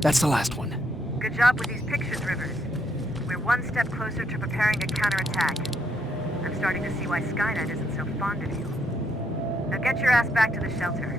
That's the last one. Good job with these pictures, Rivers. We're one step closer to preparing a counterattack. I'm starting to see why Skynet isn't so fond of you. Now get your ass back to the shelter.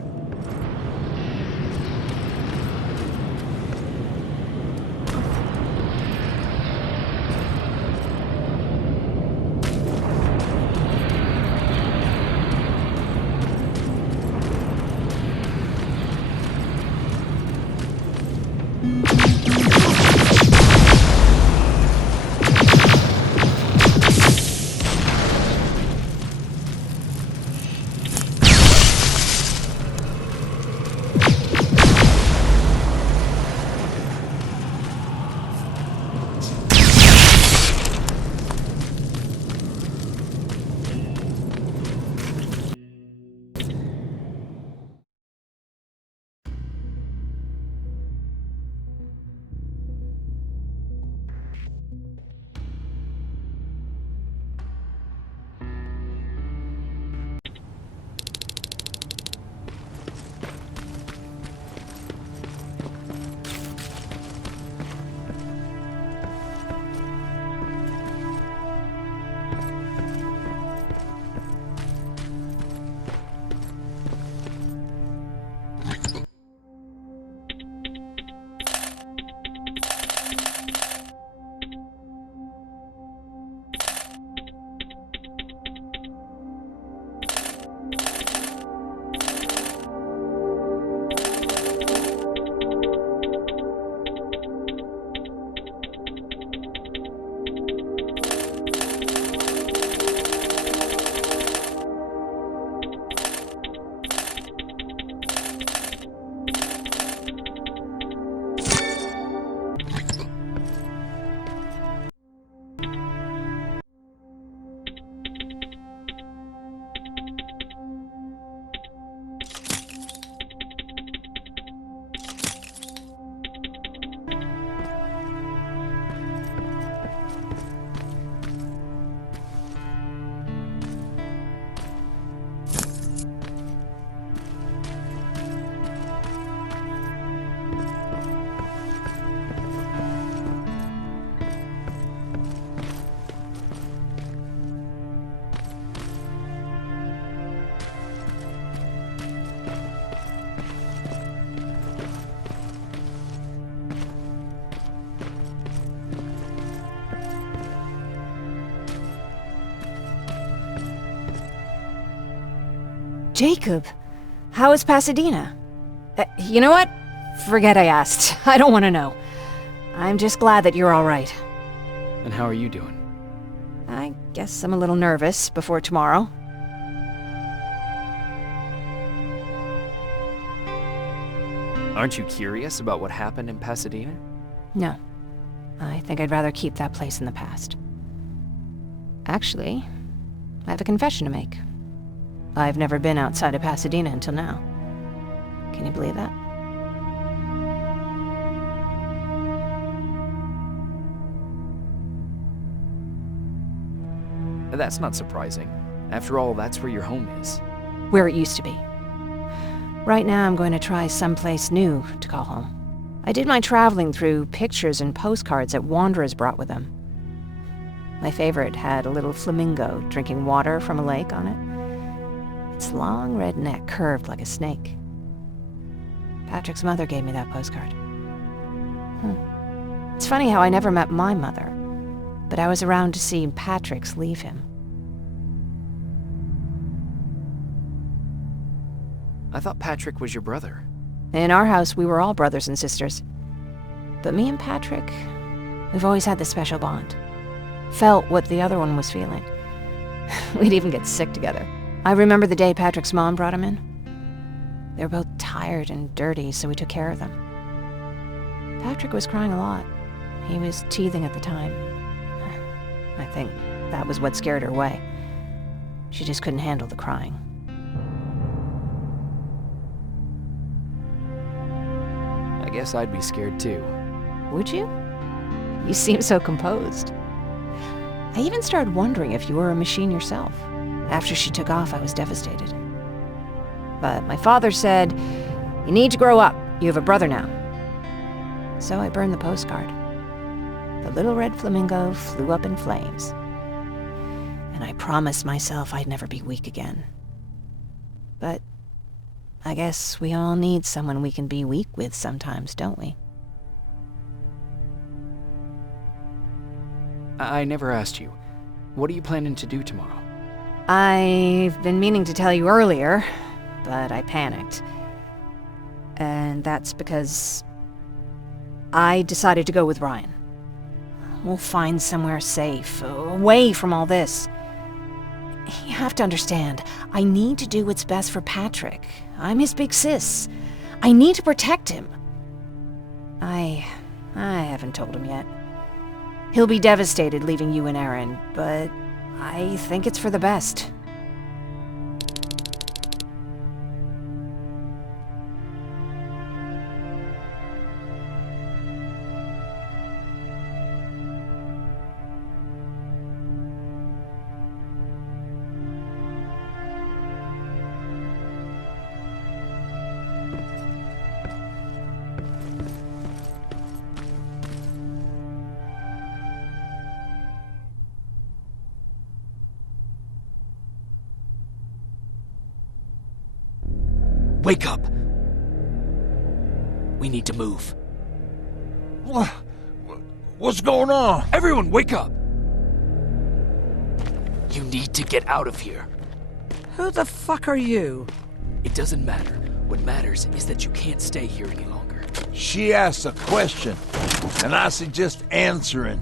Jacob, how is Pasadena? You know what? Forget I asked. I don't want to know. I'm just glad that you're all right. And how are you doing? I guess I'm a little nervous before tomorrow. Aren't you curious about what happened in Pasadena? No. I think I'd rather keep that place in the past. Actually, I have a confession to make. I've never been outside of Pasadena until now. Can you believe that? That's not surprising. After all, that's where your home is. Where it used to be. Right now, I'm going to try someplace new to call home. I did my traveling through pictures and postcards that wanderers brought with them. My favorite had a little flamingo drinking water from a lake on it. Its long red neck curved like a snake. Patrick's mother gave me that postcard. It's funny how I never met my mother, but I was around to see Patrick's leave him. I thought Patrick was your brother. In our house, we were all brothers and sisters. But me and Patrick, we've always had this special bond. Felt what the other one was feeling. We'd even get sick together. I remember the day Patrick's mom brought him in. They were both tired and dirty, so we took care of them. Patrick was crying a lot. He was teething at the time. I think that was what scared her away. She just couldn't handle the crying. I guess I'd be scared too. Would you? You seem so composed. I even started wondering if you were a machine yourself. After she took off, I was devastated. But my father said, "You need to grow up. You have a brother now." So I burned the postcard. The little red flamingo flew up in flames. And I promised myself I'd never be weak again. But I guess we all need someone we can be weak with sometimes, don't we? I never asked you. What are you planning to do tomorrow? I've been meaning to tell you earlier, but I panicked. And that's because I decided to go with Ryan. We'll find somewhere safe, away from all this. You have to understand, I need to do what's best for Patrick. I'm his big sis. I need to protect him. I haven't told him yet. He'll be devastated leaving you and Aaron, but I think it's for the best. Wake up! We need to move. What's going on? Everyone, wake up! You need to get out of here. Who the fuck are you? It doesn't matter. What matters is that you can't stay here any longer. She asked a question, and I suggest answering.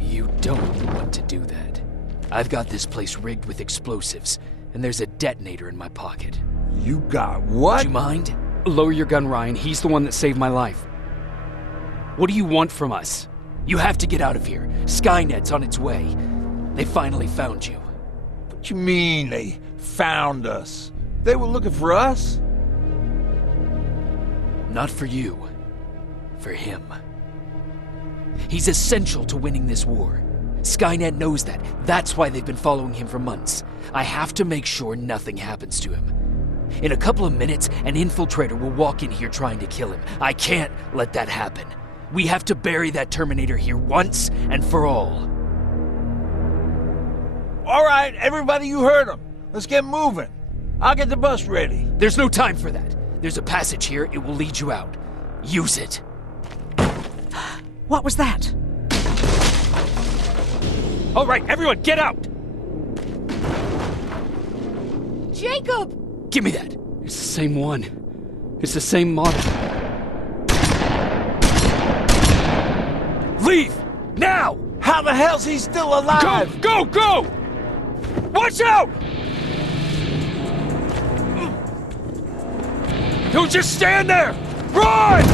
You don't want to do that. I've got this place rigged with explosives, and there's a detonator in my pocket. You got what? Do you mind? Lower your gun, Ryan. He's the one that saved my life. What do you want from us? You have to get out of here. Skynet's on its way. They finally found you. What you mean they found us? They were looking for us? Not for you. For him. He's essential to winning this war. Skynet knows that. That's why they've been following him for months. I have to make sure nothing happens to him. In a couple of minutes, an infiltrator will walk in here trying to kill him. I can't let that happen. We have to bury that Terminator here once and for all. All right, everybody, you heard him. Let's get moving. I'll get the bus ready. There's no time for that. There's a passage here. It will lead you out. Use it. What was that? All right, everyone, get out! Jacob! Give me that. It's the same one. It's the same model. Leave! Now! How the hell's he still alive? Go! Go! Go! Watch out! Don't just stand there! Run!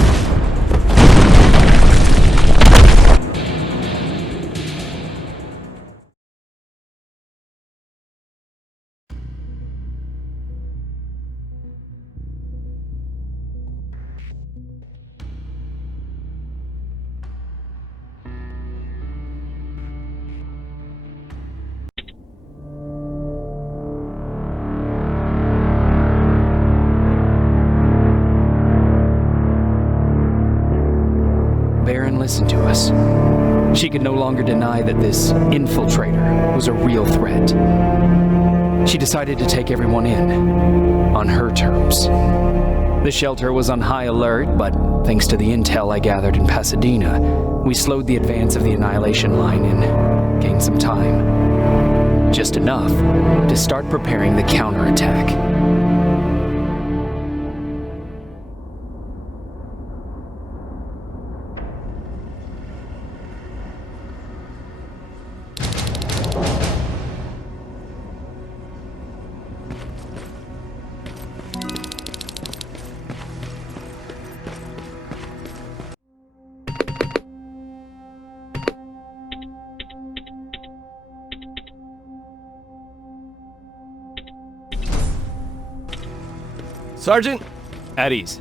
Baron listened to us. She could no longer deny that this infiltrator was a real threat. She decided to take everyone in, on her terms. The shelter was on high alert, but thanks to the intel I gathered in Pasadena, we slowed the advance of the Annihilation Line and gained some time. Just enough to start preparing the counterattack. Sergeant, at ease.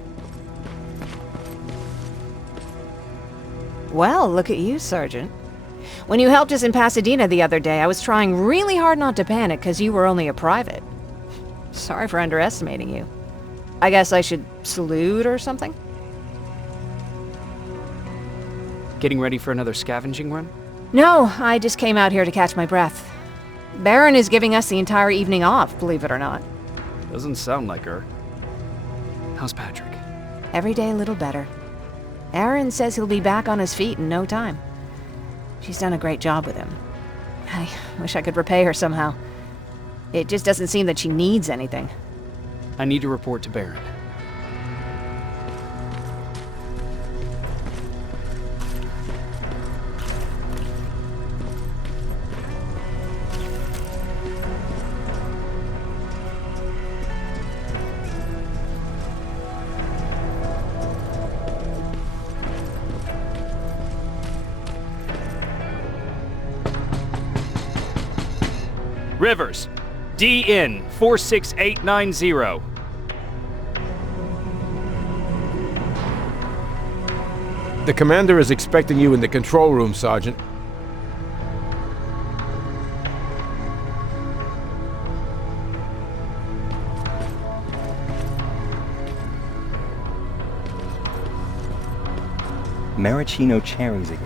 Well, look at you, Sergeant. When you helped us in Pasadena the other day, I was trying really hard not to panic because you were only a private. Sorry for underestimating you. I guess I should salute or something? Getting ready for another scavenging run? No, I just came out here to catch my breath. Baron is giving us the entire evening off, believe it or not. Doesn't sound like her. How's Patrick? Every day a little better. Aaron says he'll be back on his feet in no time. She's done a great job with him. I wish I could repay her somehow. It just doesn't seem that she needs anything. I need to report to Baron. Rivers, DN 46890. The commander is expecting you in the control room, Sergeant. Maraschino cherries again.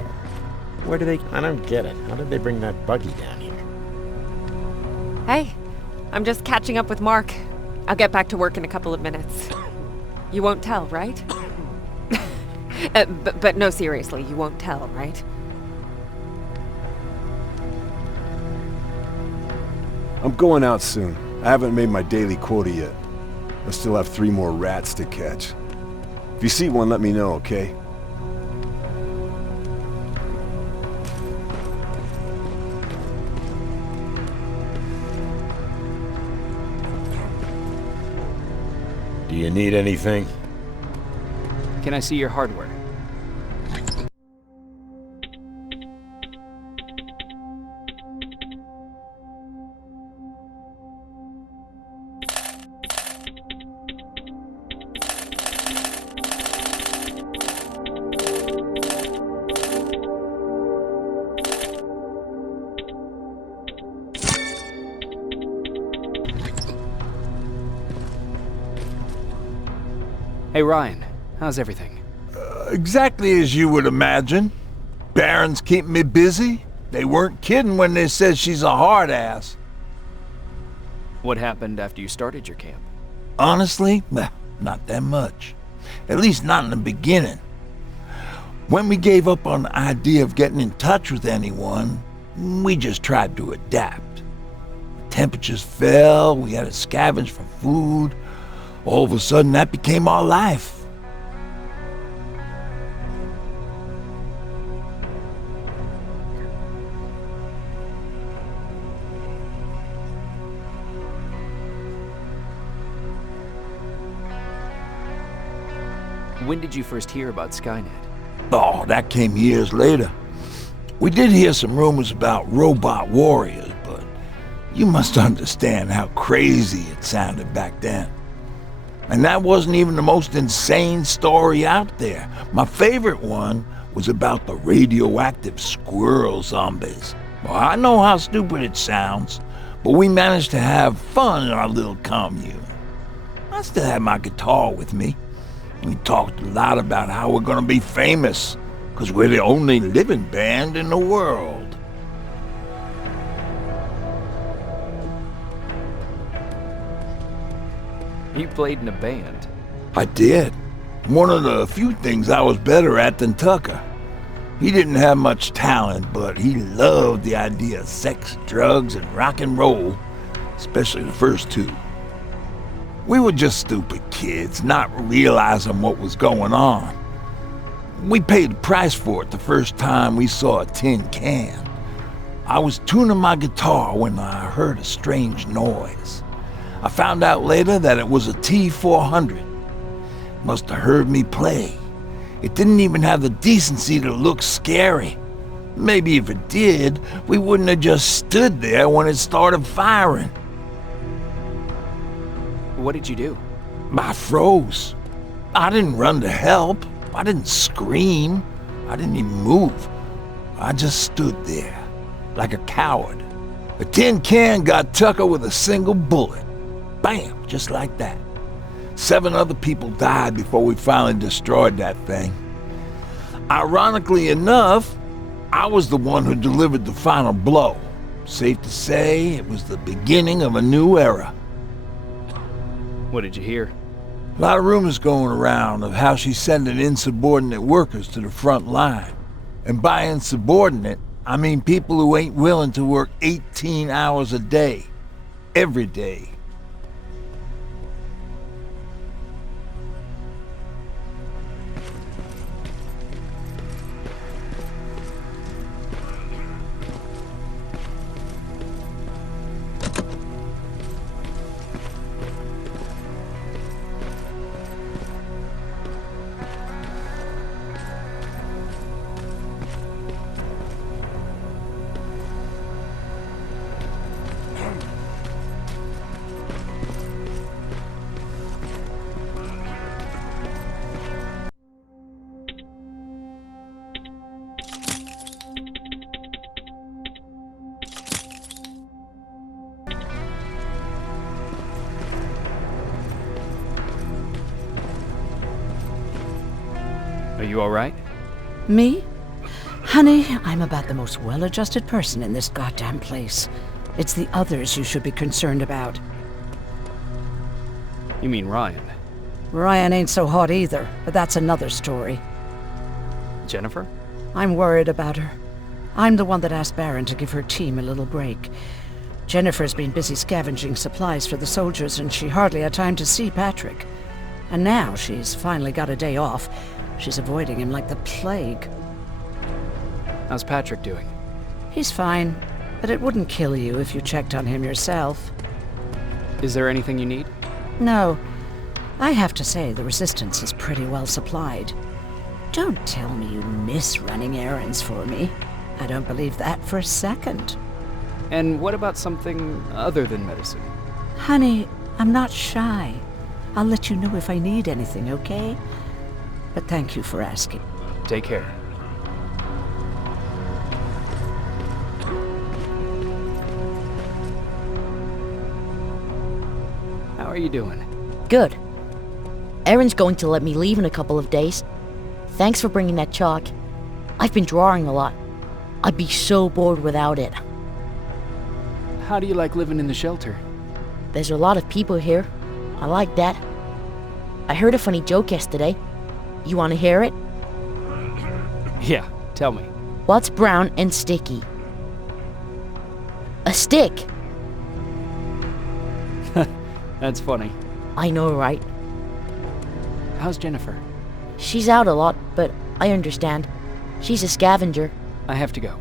Where do they... I don't get it. How did they bring that buggy down here? Hey, I'm just catching up with Mark. I'll get back to work in a couple of minutes. You won't tell, right? But no, seriously, you won't tell, right? I'm going out soon. I haven't made my daily quota yet. I still have 3 more rats to catch. If you see one, let me know, okay? Do you need anything? Can I see your hardware? Hey Ryan, how's everything? Exactly as you would imagine. Baron's keeping me busy. They weren't kidding when they said she's a hard ass. What happened after you started your camp? Honestly, well, not that much. At least not in the beginning. When we gave up on the idea of getting in touch with anyone, we just tried to adapt. Temperatures fell, we had to scavenge for food. All of a sudden, that became our life. When did you first hear about Skynet? Oh, that came years later. We did hear some rumors about robot warriors, but you must understand how crazy it sounded back then. And that wasn't even the most insane story out there. My favorite one was about the radioactive squirrel zombies. Well, I know how stupid it sounds, but we managed to have fun in our little commune. I still had my guitar with me. We talked a lot about how we're gonna be famous, because we're the only living band in the world. You played in a band. I did. One of the few things I was better at than Tucker. He didn't have much talent, but he loved the idea of sex, drugs, and rock and roll, especially the first 2. We were just stupid kids, not realizing what was going on. We paid the price for it the first time we saw a tin can. I was tuning my guitar when I heard a strange noise. I found out later that it was a T-400. Must have heard me play. It didn't even have the decency to look scary. Maybe if it did, we wouldn't have just stood there when it started firing. What did you do? I froze. I didn't run to help. I didn't scream. I didn't even move. I just stood there, like a coward. The tin can got Tucker with a single bullet. Bam, just like that. 7 other people died before we finally destroyed that thing. Ironically enough, I was the one who delivered the final blow. Safe to say, it was the beginning of a new era. What did you hear? A lot of rumors going around of how she's sending insubordinate workers to the front line. And by insubordinate, I mean people who ain't willing to work 18 hours a day. Every day. Are you alright? Me? Honey, I'm about the most well-adjusted person in this goddamn place. It's the others you should be concerned about. You mean Ryan? Ryan ain't so hot either, but that's another story. Jennifer? I'm worried about her. I'm the one that asked Baron to give her team a little break. Jennifer's been busy scavenging supplies for the soldiers, and she hardly had time to see Patrick. And now she's finally got a day off. She's avoiding him like the plague. How's Patrick doing? He's fine, but it wouldn't kill you if you checked on him yourself. Is there anything you need? No. I have to say the Resistance is pretty well supplied. Don't tell me you miss running errands for me. I don't believe that for a second. And what about something other than medicine? Honey, I'm not shy. I'll let you know if I need anything, okay? But thank you for asking. Take care. How are you doing? Good. Erin's going to let me leave in a couple of days. Thanks for bringing that chalk. I've been drawing a lot. I'd be so bored without it. How do you like living in the shelter? There's a lot of people here. I like that. I heard a funny joke yesterday. You want to hear it? Yeah, tell me. What's brown and sticky? A stick! That's funny. I know, right? How's Jennifer? She's out a lot, but I understand. She's a scavenger. I have to go.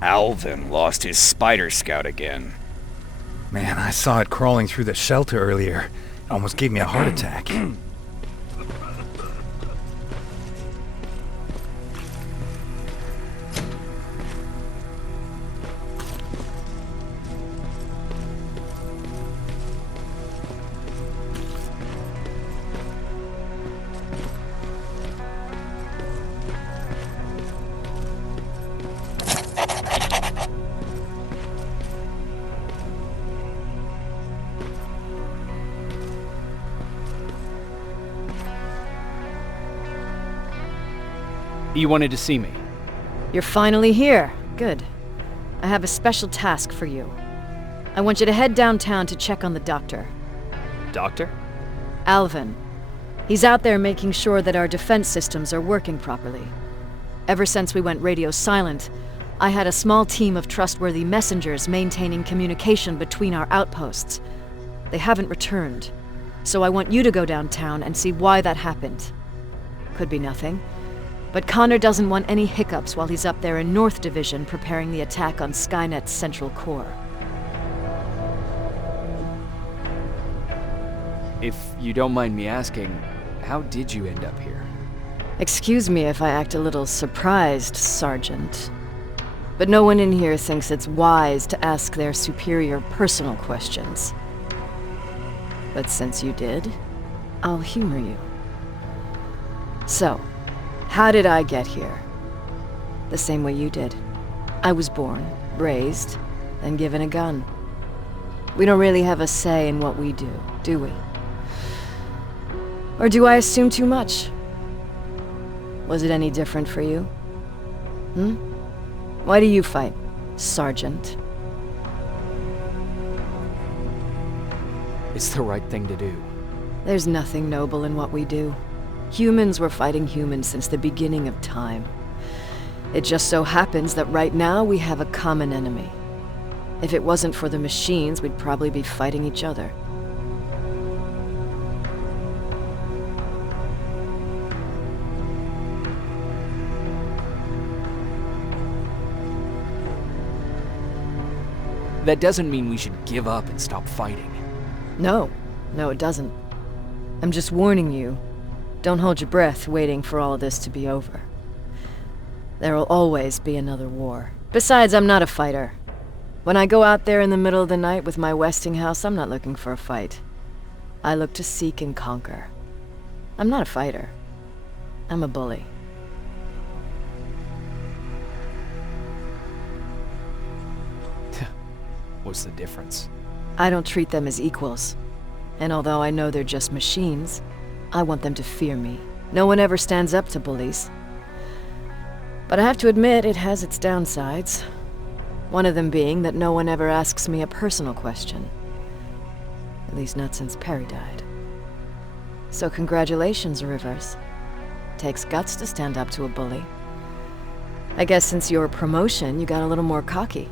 Alvin lost his spider scout again. Man, I saw it crawling through the shelter earlier. It almost gave me a heart attack. You wanted to see me? You're finally here. Good. I have a special task for you. I want you to head downtown to check on the doctor. Doctor? Alvin. He's out there making sure that our defense systems are working properly. Ever since we went radio silent, I had a small team of trustworthy messengers maintaining communication between our outposts. They haven't returned, so I want you to go downtown and see why that happened. Could be nothing. But Connor doesn't want any hiccups while he's up there in North Division preparing the attack on Skynet's central core. If you don't mind me asking, how did you end up here? Excuse me if I act a little surprised, Sergeant. But no one in here thinks it's wise to ask their superior personal questions. But since you did, I'll humor you. So, how did I get here? The same way you did. I was born, raised, then given a gun. We don't really have a say in what we do we? Or do I assume too much? Was it any different for you? Why do you fight, Sergeant? It's the right thing to do. There's nothing noble in what we do. Humans were fighting humans since the beginning of time. It just so happens that right now we have a common enemy. If it wasn't for the machines, we'd probably be fighting each other. That doesn't mean we should give up and stop fighting. No, it doesn't. I'm just warning you. Don't hold your breath waiting for all of this to be over. There'll always be another war. Besides, I'm not a fighter. When I go out there in the middle of the night with my Westinghouse, I'm not looking for a fight. I look to seek and conquer. I'm not a fighter. I'm a bully. What's the difference? I don't treat them as equals. And although I know they're just machines, I want them to fear me. No one ever stands up to bullies. But I have to admit, it has its downsides. One of them being that no one ever asks me a personal question. At least not since Perry died. So congratulations, Rivers. Takes guts to stand up to a bully. I guess since your promotion, you got a little more cocky.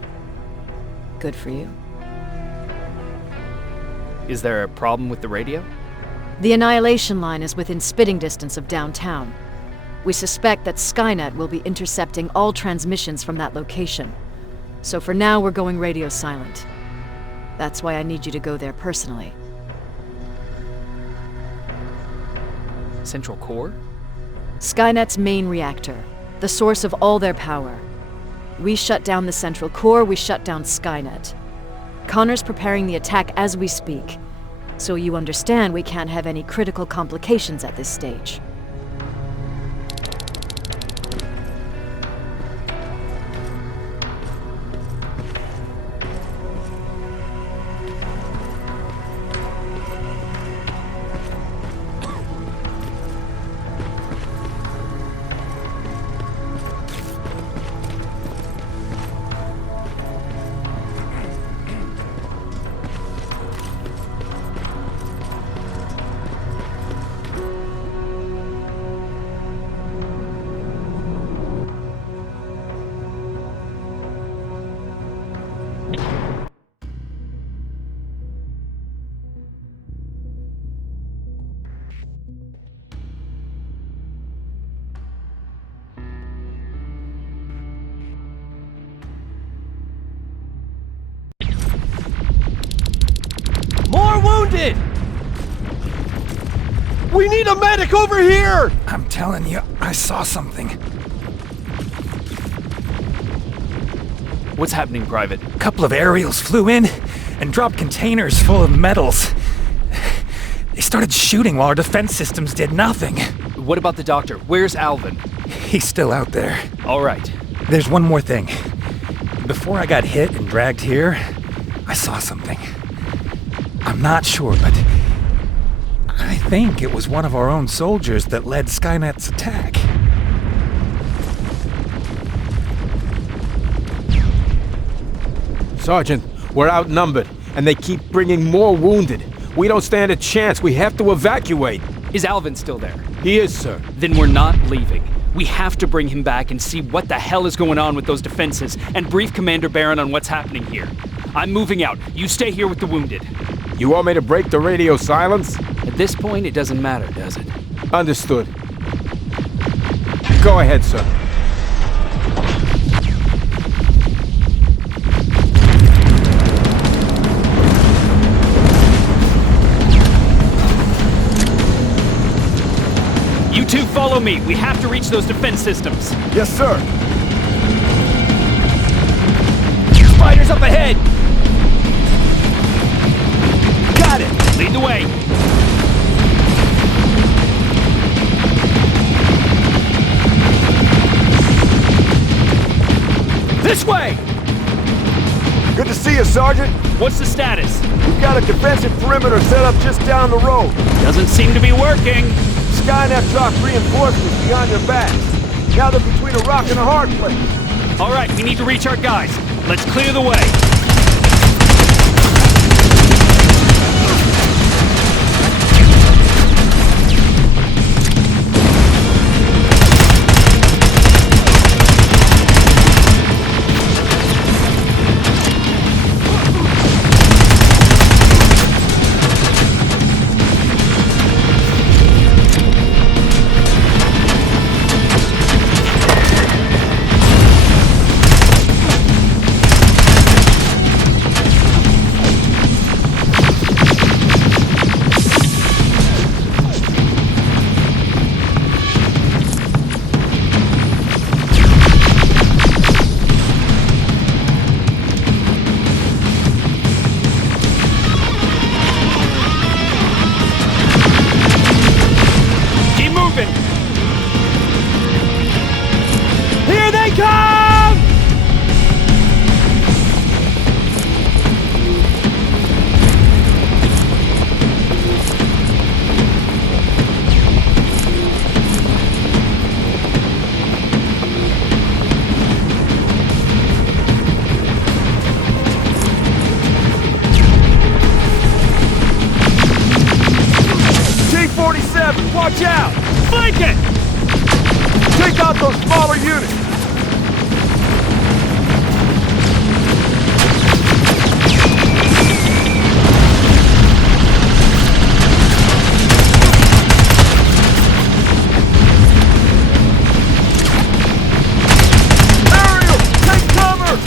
Good for you. Is there a problem with the radio? The Annihilation Line is within spitting distance of downtown. We suspect that Skynet will be intercepting all transmissions from that location. So for now, we're going radio silent. That's why I need you to go there personally. Central Core? Skynet's main reactor, the source of all their power. We shut down the Central Core, we shut down Skynet. Connor's preparing the attack as we speak, so you understand we can't have any critical complications at this stage. More wounded! We need a medic over here! I'm telling you, I saw something. What's happening, Private? A couple of aerials flew in and dropped containers full of metals. They started shooting while our defense systems did nothing. What about the doctor? Where's Alvin? He's still out there. All right. There's one more thing. Before I got hit and dragged here, I saw something. I'm not sure, but I think it was one of our own soldiers that led Skynet's attack. Sergeant, we're outnumbered, and they keep bringing more wounded. We don't stand a chance. We have to evacuate. Is Alvin still there? He is, sir. Then we're not leaving. We have to bring him back and see what the hell is going on with those defenses, and brief Commander Barron on what's happening here. I'm moving out. You stay here with the wounded. You want me to break the radio silence? At this point, it doesn't matter, does it? Understood. Go ahead, sir. You two follow me. We have to reach those defense systems. Yes, sir. Spiders up ahead! Got it! Lead the way! This way! Good to see you, Sergeant. What's the status? got a defensive perimeter set up just down the road. Doesn't seem to be working. Skynet dropped reinforcements behind their backs. Now they're between a rock and a hard place. All right, we need to reach our guys. Let's clear the way. Here they come! T-47, watch out! Flank it! Take out those smaller units! Ariel, take cover!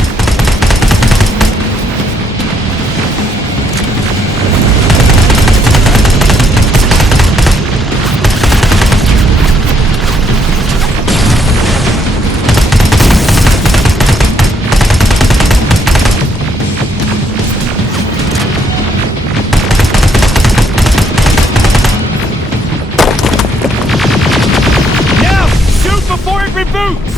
Before it reboots!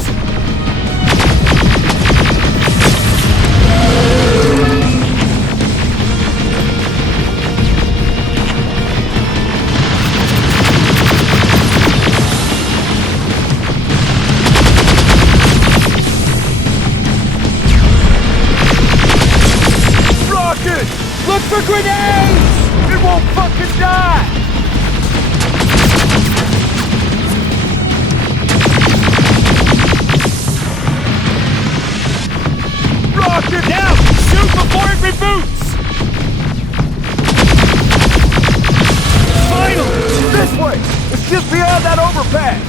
Rocket! Look for grenades! It won't fucking die! Rocket! Now! Shoot before it reboots! Finally! This way! It's just beyond that overpass!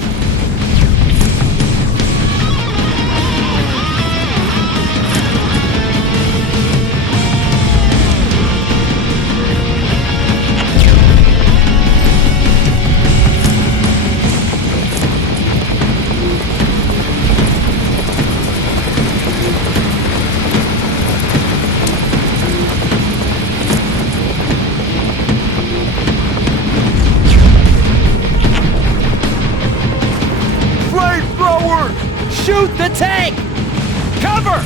Shoot the tank! Cover!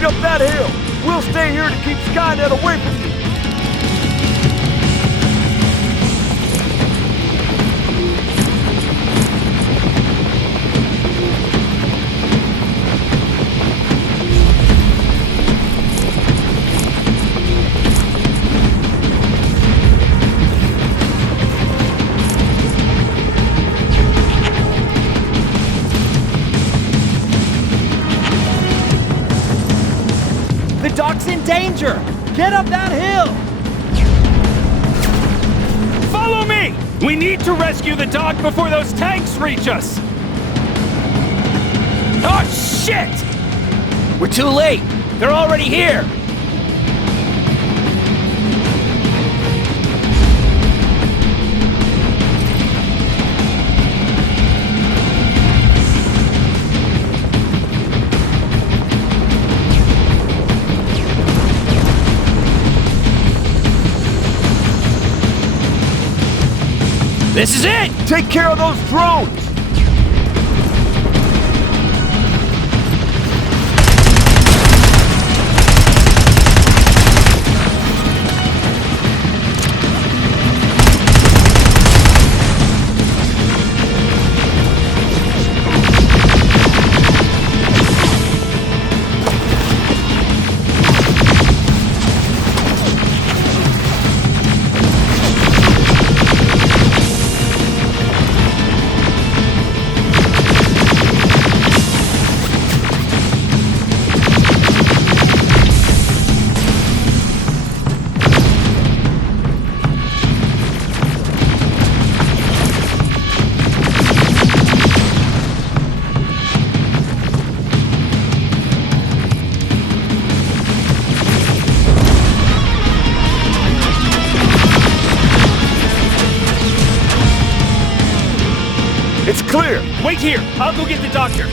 meet up that hill. We'll stay here to keep Skynet away from you. The dock's in danger! Get up that hill! Follow me! We need to rescue the dock before those tanks reach us! Oh, shit! We're too late! They're already here! This is it! Take care of those drones! It's clear! Wait here! I'll go get the doctor!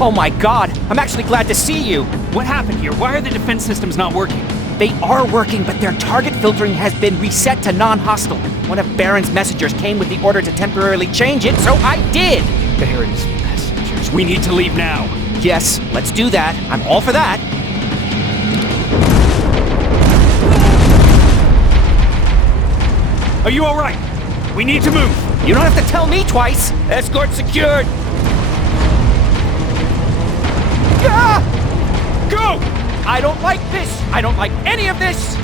Oh my god, I'm actually glad to see you! What happened here? Why are the defense systems not working? They are working, but their target filtering has been reset to non-hostile. One of Baron's messengers came with the order to temporarily change it, so I did! Baron's messengers. We need to leave now. Yes, let's do that. I'm all for that. Are you alright? We need to move. You don't have to tell me twice. Escort secured. Ah! Go! I don't like this. I don't like any of this.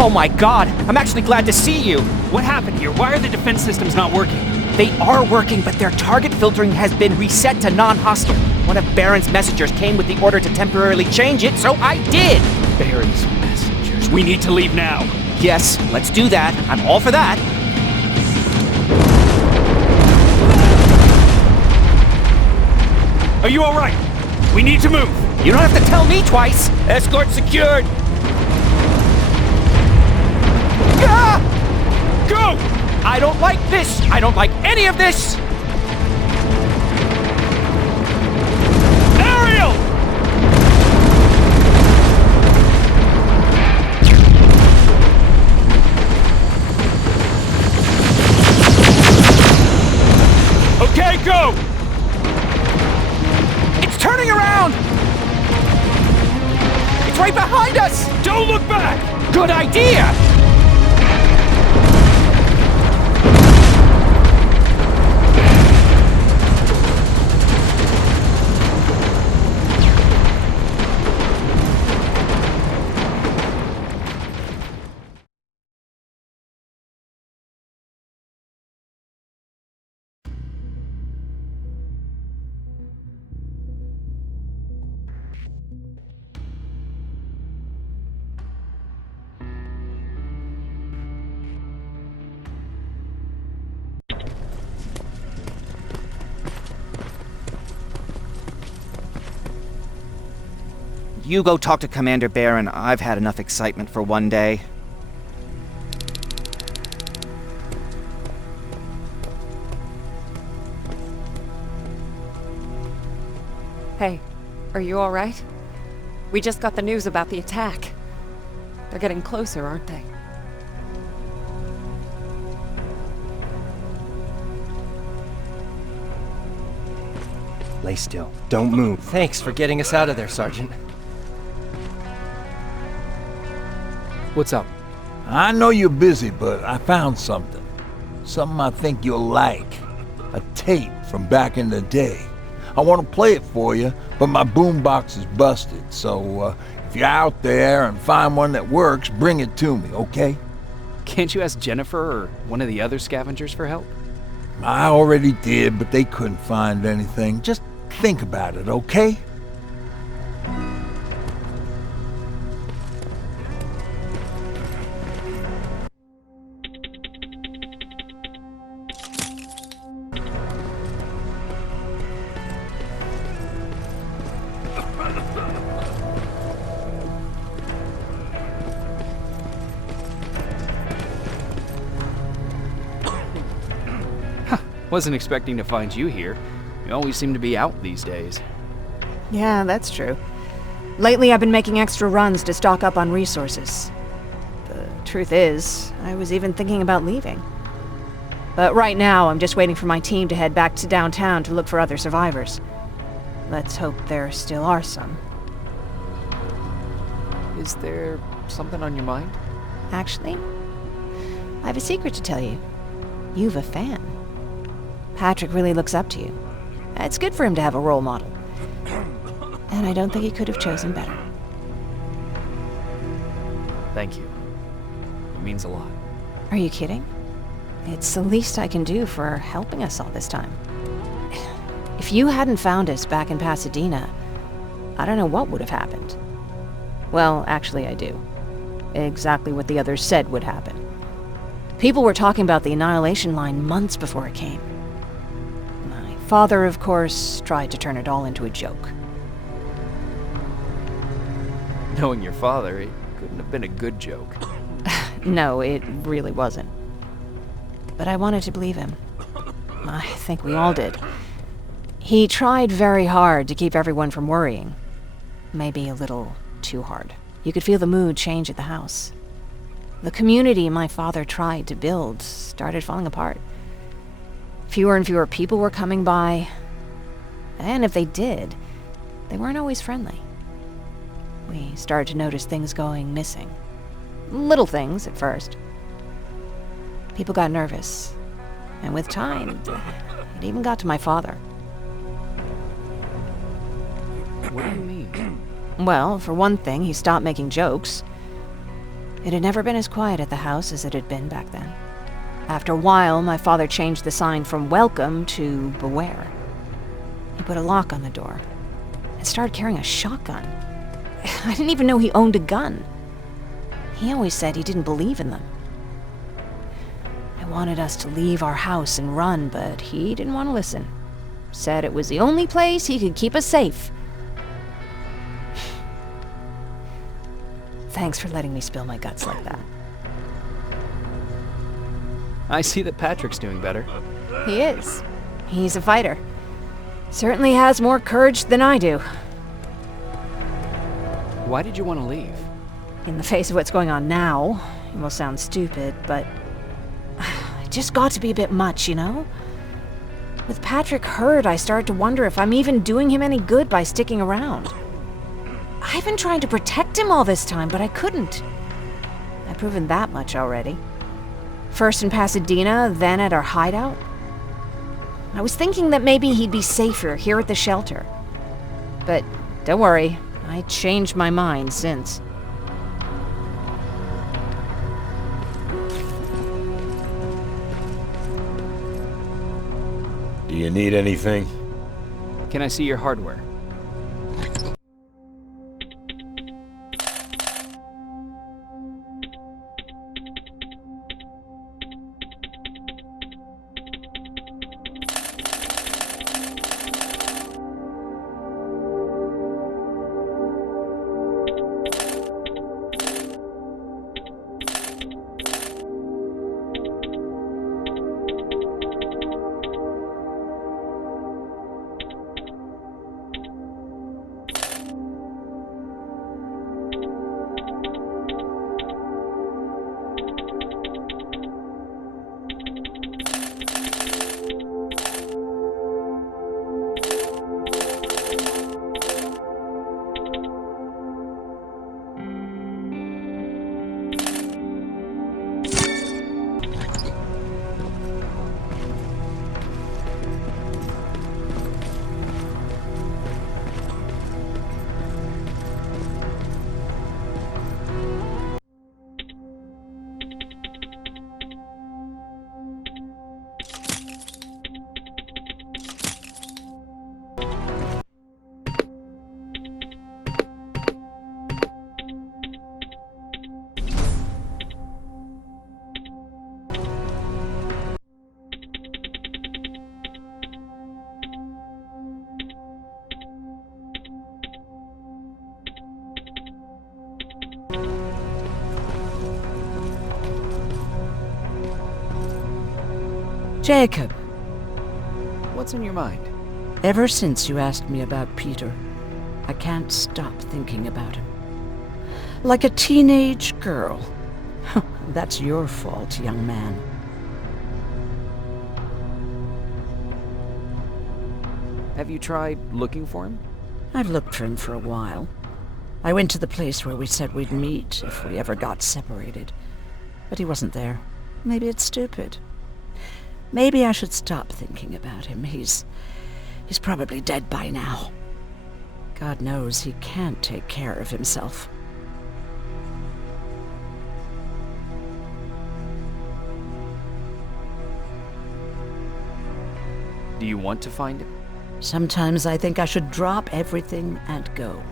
Oh my god, I'm actually glad to see you! What happened here? Why are the defense systems not working? They are working, but their target filtering has been reset to non-hostile. One of Baron's messengers came with the order to temporarily change it, so I did! Baron's messengers. We need to leave now. Yes, let's do that. I'm all for that. Are you alright? We need to move. You don't have to tell me twice. Escort secured. Ah! Go! I don't like this. I don't like any of this. Ariel! Okay, go! It's turning around! It's It's right behind us! Don't look back! Good idea! You go talk to Commander Barron. I've had enough excitement for one day. Hey, are you alright? We just got the news about the attack. They're getting closer, aren't they? Lay still. Don't move. Thanks for getting us out of there, Sergeant. What's up? I know you're busy, but I found something. Something I think you'll like. A tape from back in the day. I want to play it for you, but my boombox is busted, so if you're out there and find one that works, bring it to me, okay? Can't you ask Jennifer or one of the other scavengers for help? I already did, but they couldn't find anything. Just think about it, okay? Wasn't expecting to find you here. You always seem to be out these days. Yeah, that's true. Lately I've been making extra runs to stock up on resources. The truth is, I was even thinking about leaving. But right now I'm just waiting for my team to head back to downtown to look for other survivors. Let's hope there still are some. Is there something on your mind? Actually, I have a secret to tell you. You've a fan. Patrick really looks up to you. It's good for him to have a role model. And I don't think he could have chosen better. Thank you. It means a lot. Are you kidding? It's the least I can do for helping us all this time. If you hadn't found us back in Pasadena, I don't know what would have happened. Well, actually I do. Exactly what the others said would happen. People were talking about the Annihilation Line months before it came. My father, of course, tried to turn it all into a joke. Knowing your father, it couldn't have been a good joke. No, it really wasn't. But I wanted to believe him. I think we all did. He tried very hard to keep everyone from worrying. Maybe a little too hard. You could feel the mood change at the house. The community my father tried to build started falling apart. Fewer and fewer people were coming by, and if they did, they weren't always friendly. We started to notice things going missing. Little things at first. People got nervous, and with time, it even got to my father. What do you mean? Well, for one thing, he stopped making jokes. It had never been as quiet at the house as it had been back then. After a while, my father changed the sign from welcome to beware. He put a lock on the door and started carrying a shotgun. I didn't even know he owned a gun. He always said he didn't believe in them. I wanted us to leave our house and run, but he didn't want to listen. Said it was the only place he could keep us safe. Thanks for letting me spill my guts like that. I see that Patrick's doing better. He is. He's a fighter. Certainly has more courage than I do. Why did you want to leave? In the face of what's going on now, it will sound stupid, but it just got to be a bit much, you know? With Patrick hurt, I started to wonder if I'm even doing him any good by sticking around. I've been trying to protect him all this time, but I couldn't. I've proven that much already. First in Pasadena, then at our hideout. I was thinking that maybe he'd be safer here at the shelter. But don't worry, I changed my mind since. Do you need anything? Can I see your hardware? Jacob. What's on your mind? Ever since you asked me about Peter, I can't stop thinking about him. Like a teenage girl. That's your fault, young man. Have you tried looking for him? I've looked for him for a while. I went to the place where we said we'd meet if we ever got separated. But he wasn't there. Maybe it's stupid. Maybe I should stop thinking about him. He's probably dead by now. God knows he can't take care of himself. Do you want to find him? Sometimes I think I should drop everything and go.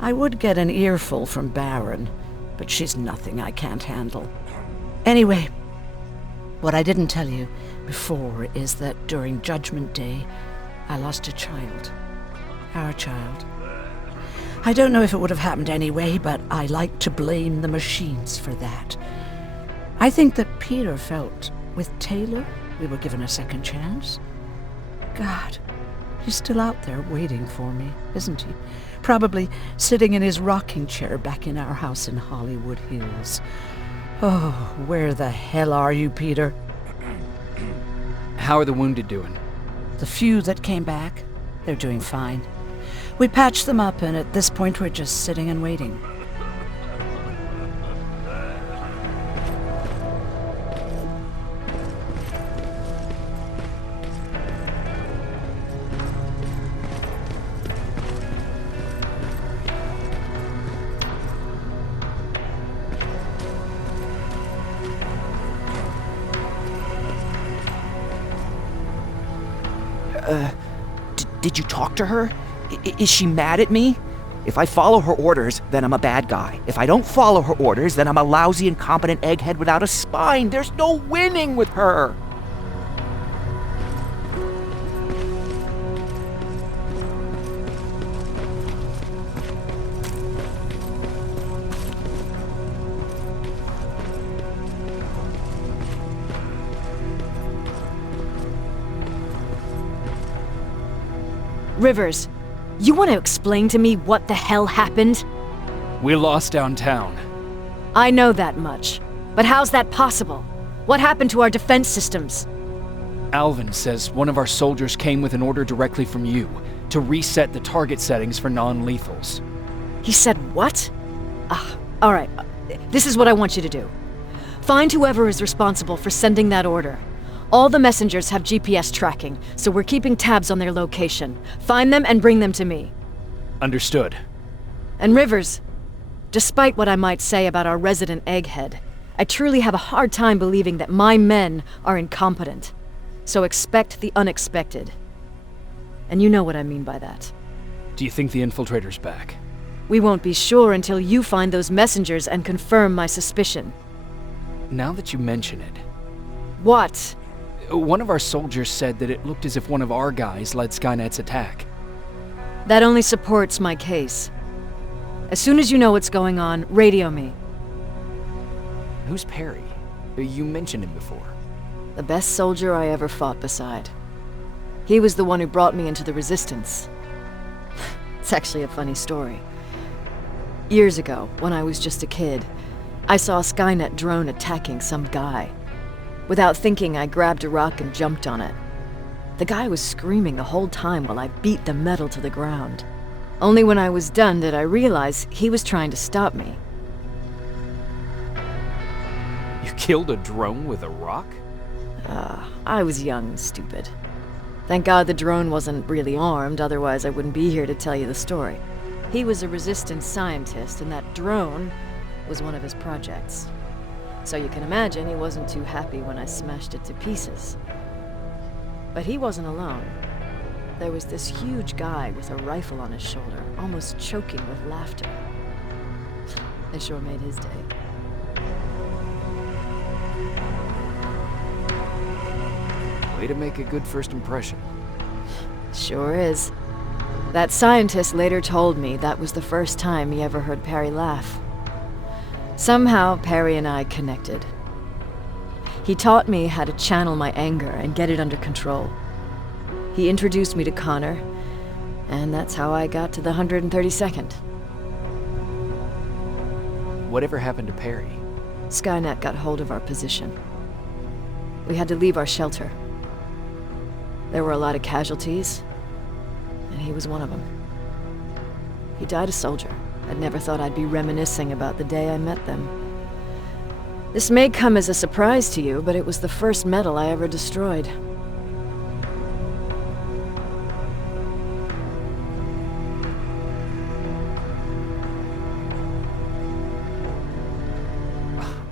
I would get an earful from Baron, but she's nothing I can't handle. Anyway, what I didn't tell you before is that during Judgment Day, I lost a child. Our child. I don't know if it would have happened anyway, but I like to blame the machines for that. I think that Peter felt with Taylor we were given a second chance. God, he's still out there waiting for me, isn't he? Probably sitting in his rocking chair back in our house in Hollywood Hills. Oh, where the hell are you, Peter? How are the wounded doing? The few that came back, they're doing fine. We patched them up, and at this point we're just sitting and waiting. Did you talk to her? Is she mad at me? If I follow her orders, then I'm a bad guy. If I don't follow her orders, then I'm a lousy, incompetent egghead without a spine. There's no winning with her. Rivers, you want to explain to me what the hell happened? We lost downtown. I know that much. But how's that possible? What happened to our defense systems? Alvin says one of our soldiers came with an order directly from you to reset the target settings for non-lethals. He said what? All right. This is what I want you to do. Find whoever is responsible for sending that order. All the messengers have GPS tracking, so we're keeping tabs on their location. Find them and bring them to me. Understood. And Rivers, despite what I might say about our resident egghead, I truly have a hard time believing that my men are incompetent. So expect the unexpected. And you know what I mean by that. Do you think the infiltrator's back? We won't be sure until you find those messengers and confirm my suspicion. Now that you mention it... What? One of our soldiers said that it looked as if one of our guys led Skynet's attack. That only supports my case. As soon as you know what's going on, radio me. Who's Perry? You mentioned him before. The best soldier I ever fought beside. He was the one who brought me into the Resistance. It's actually a funny story. Years ago, when I was just a kid, I saw a Skynet drone attacking some guy. Without thinking, I grabbed a rock and jumped on it. The guy was screaming the whole time while I beat the metal to the ground. Only when I was done did I realize he was trying to stop me. You killed a drone with a rock? I was young and stupid. Thank God the drone wasn't really armed, otherwise I wouldn't be here to tell you the story. He was a Resistance scientist, and that drone was one of his projects. So you can imagine he wasn't too happy when I smashed it to pieces. But he wasn't alone. There was this huge guy with a rifle on his shoulder, almost choking with laughter. I sure made his day. Way to make a good first impression. Sure is. That scientist later told me that was the first time he ever heard Perry laugh. Somehow, Perry and I connected. He taught me how to channel my anger and get it under control. He introduced me to Connor, and that's how I got to the 132nd. Whatever happened to Perry? Skynet got hold of our position. We had to leave our shelter. There were a lot of casualties, and he was one of them. He died a soldier. I'd never thought I'd be reminiscing about the day I met them. This may come as a surprise to you, but it was the first metal I ever destroyed.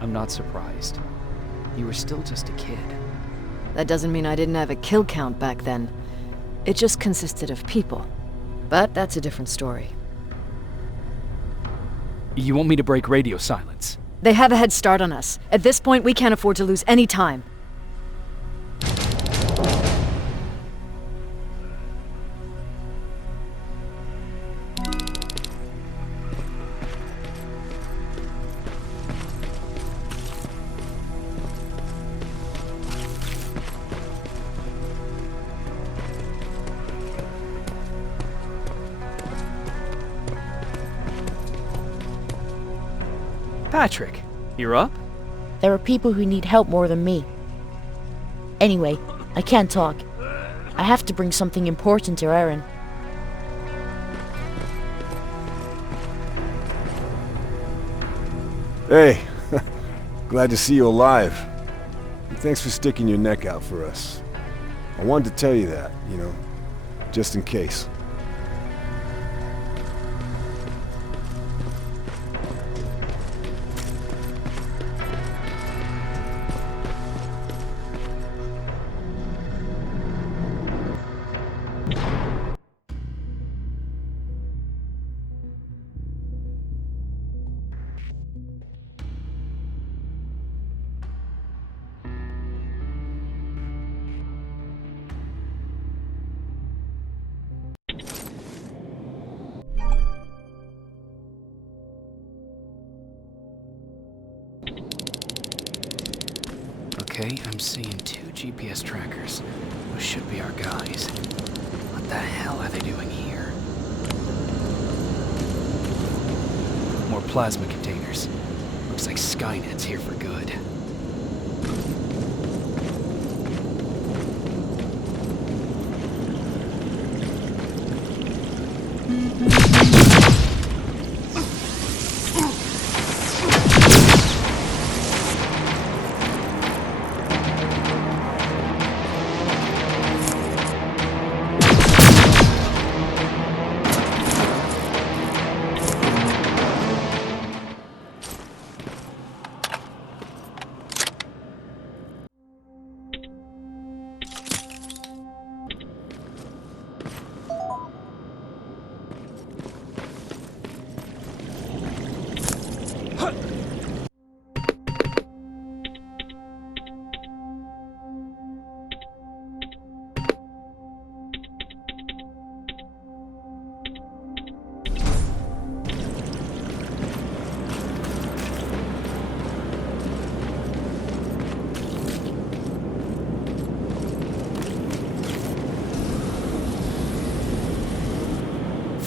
I'm not surprised. You were still just a kid. That doesn't mean I didn't have a kill count back then. It just consisted of people. But that's a different story. You want me to break radio silence? They have a head start on us. At this point, we can't afford to lose any time. Patrick, you're up? There are people who need help more than me. Anyway, I can't talk. I have to bring something important to Erin. Hey, glad to see you alive. And thanks for sticking your neck out for us. I wanted to tell you that, just in case. Okay, I'm seeing 2 GPS trackers. Those should be our guys. What the hell are they doing here? More plasma containers. Looks like Skynet's here for good.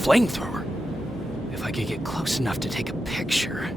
flamethrower. If I could get close enough to take a picture.